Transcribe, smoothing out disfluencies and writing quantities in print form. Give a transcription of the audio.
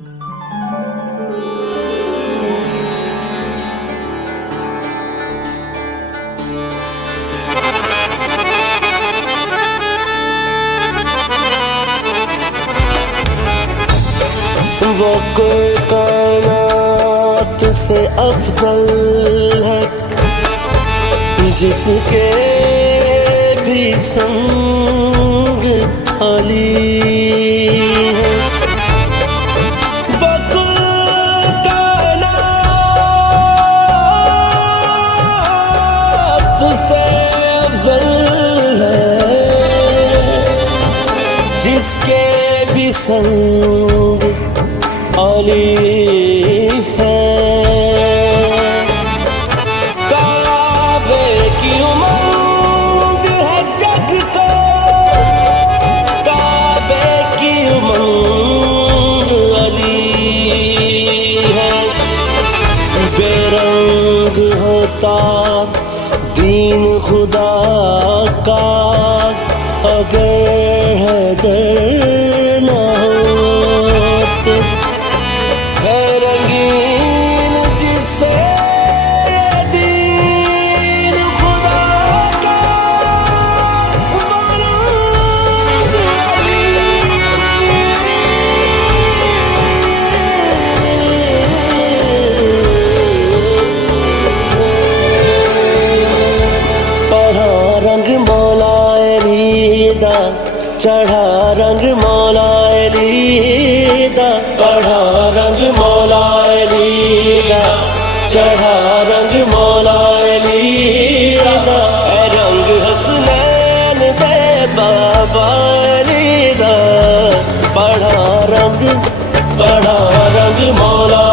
वो कोई कायनात से अफजल है, जिसके भी संग अली है। वो कोई कायनात से अफजल है, जिसके भी संग अली है। काबे की उमंग है जग को, काबे की उमंग अली है। बेरंग होता दीन खुदा का, अगर हैदर न होते। है रंगीन जिससे दीन खुदा का, पढ़ा रंग मौला अली दा, चढ़ा रंग मौला अली दा। पढ़ा रंग मौला अली दा, चढ़ा रंग मौला अली दा। रंग हसनैन दे बाबा अली दा। पढ़ा रंग मौला